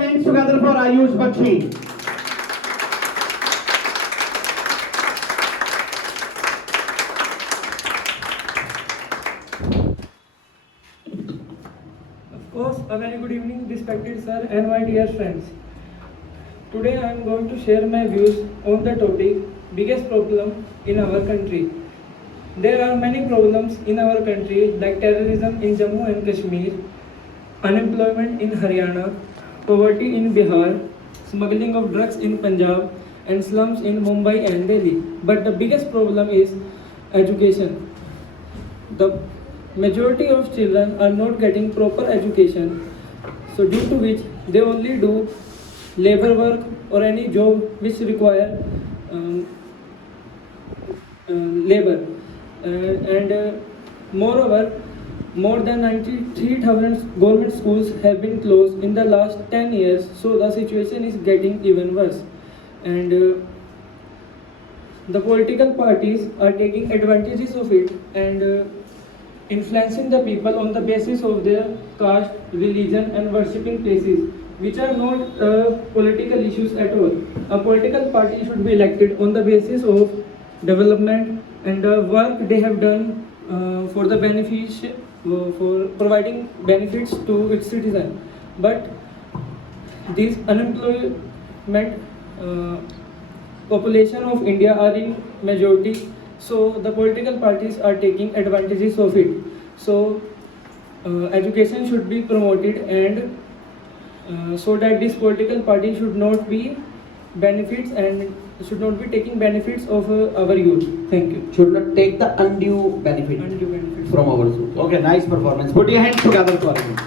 your hands together for Ayush Bakshi. Of course, a very good evening, respected sir and my dear friends. Today I am going to share my views on the topic biggest problem in our country. There are many problems in our country like terrorism in Jammu and Kashmir, unemployment in Haryana, poverty in Bihar, smuggling of drugs in Punjab, and slums in Mumbai and Delhi. But the biggest problem is education. The majority of children are not getting proper education, so due to which they only do labor work or any job which require labor. Moreover, more than 93,000 government schools have been closed in the last 10 years, so the situation is getting even worse. And the political parties are taking advantages of it and influencing the people on the basis of their caste, religion and worshipping places, which are not political issues at all. A political party should be elected on the basis of development and the work they have done for the benefit, for providing benefits to its citizen. But these unemployment population of India are in majority, so the political parties are taking advantages of it. So education should be promoted and so that this political party should not be benefits and should not be taking benefits of our youth. Thank you. Should not take the undue benefit Undue benefits from our youth. Okay, nice performance. Put your hands together for him.